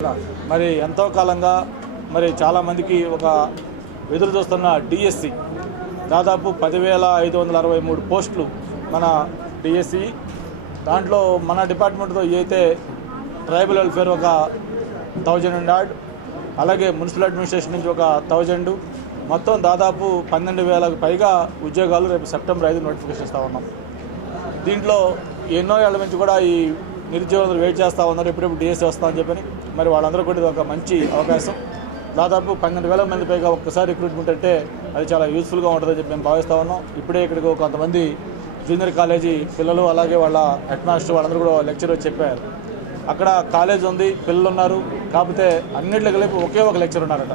మరి ఎంతో కాలంగా మరి చాలామందికి ఒక ఎదురు చూస్తున్న డిఎస్సి దాదాపు 10,563 పోస్టులు మన డిఎస్సి. దాంట్లో మన డిపార్ట్మెంట్తో అయితే ట్రైబల్ వెల్ఫేర్ ఒక 1000 అండ్ యాడ్, అలాగే మున్సిపల్ అడ్మినిస్ట్రేషన్ నుంచి ఒక 1000, మొత్తం దాదాపు 12,000కు పైగా ఉద్యోగాలు రేపు సెప్టెంబర్ 5 నోటిఫికేషన్ ఇస్తూ ఉన్నాం. దీంట్లో ఎన్నో ఏళ్ల నుంచి కూడా ఈ నిరుద్యోగులు వెయిట్ చేస్తూ ఉన్నారు, ఎప్పుడెప్పుడు డిఎస్సి వస్తామని చెప్పని. మరి వాళ్ళందరూ కూడా ఇది ఒక మంచి అవకాశం. దాదాపు 12,000 మంది పైగా ఒక్కసారి రిక్రూట్మెంట్ అంటే అది చాలా యూస్ఫుల్గా ఉంటుందని చెప్పి మేము భావిస్తూ ఉన్నాం. ఇప్పుడే ఇక్కడికి కొంతమంది జూనియర్ కాలేజీ పిల్లలు, అలాగే వాళ్ళ హెడ్ మాస్టర్ వాళ్ళందరూ కూడా లెక్చర్ వచ్చి చెప్పారు. అక్కడ కాలేజ్ ఉంది, పిల్లలు ఉన్నారు, కాకపోతే అన్నింటికి కలిపి ఒకే ఒక లెక్చర్ ఉన్నారట.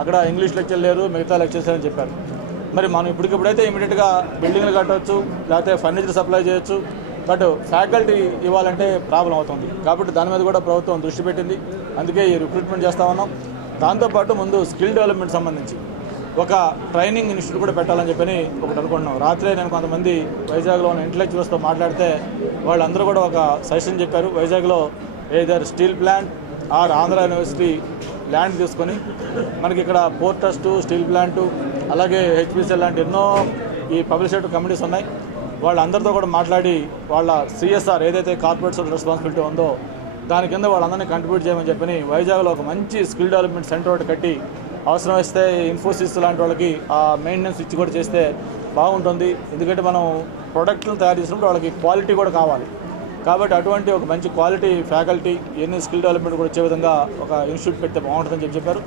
అక్కడ ఇంగ్లీష్ లెక్చర్ లేరు, మిగతా లెక్చర్స్ అని చెప్పారు. మరి మనం ఇప్పటికిప్పుడైతే ఇమీడియట్గా బిల్డింగ్లు కట్టవచ్చు, లేకపోతే ఫర్నిచర్ సప్లై చేయొచ్చు, బట్ ఫ్యాకల్టీ ఇవ్వాలంటే ప్రాబ్లం అవుతుంది. కాబట్టి దాని మీద కూడా ప్రభుత్వం దృష్టి పెట్టింది, అందుకే ఈ రిక్రూట్మెంట్ చేస్తూ ఉన్నాం. దాంతోపాటు ముందు స్కిల్ డెవలప్మెంట్ సంబంధించి ఒక ట్రైనింగ్ ఇన్స్టిట్యూట్ కూడా పెట్టాలని చెప్పని ఒకటి అనుకుంటున్నాం. రాత్రే నేను కొంతమంది వైజాగ్లో ఉన్న ఇంటలెక్చువల్స్తో మాట్లాడితే వాళ్ళందరూ కూడా ఒక సజెషన్ చెప్పారు. వైజాగ్లో either steel plant or Andhra university land తీసుకొని మనకి ఇక్కడ పోర్ట్ ట్రస్టు, స్టీల్ ప్లాంటు, అలాగే హెచ్పిసిఎల్ లాంటి ఎన్నో ఈ పబ్లిక్ సెక్టర్ కమిటీస్ ఉన్నాయి. వాళ్ళందరితో కూడా మాట్లాడి వాళ్ళ సిఎస్ఆర్ ఏదైతే కార్పొరేట్ సోషల్ రెస్పాన్సిబిలిటీ ఉందో దాని కింద వాళ్ళందరినీ కంట్రిబ్యూట్ చేయమని చెప్పని వైజాగ్లో ఒక మంచి స్కిల్ డెవలప్మెంట్ సెంటర్ ఒకటి కట్టి, అవసరం వస్తే ఇన్ఫోసిస్ లాంటి వాళ్ళకి ఆ మెయింటెనెన్స్ ఇచ్చి కూడా చేస్తే బాగుంటుంది. ఎందుకంటే మనం ప్రొడక్ట్లను తయారు చేసినప్పుడు వాళ్ళకి క్వాలిటీ కూడా కావాలి. కాబట్టి అటువంటి ఒక మంచి క్వాలిటీ ఫ్యాకల్టీ, ఎన్ని స్కిల్ డెవలప్మెంట్ కూడా వచ్చే విధంగా ఒక ఇన్స్టిట్యూట్ పెడితే బాగుంటుందని చెప్పారు.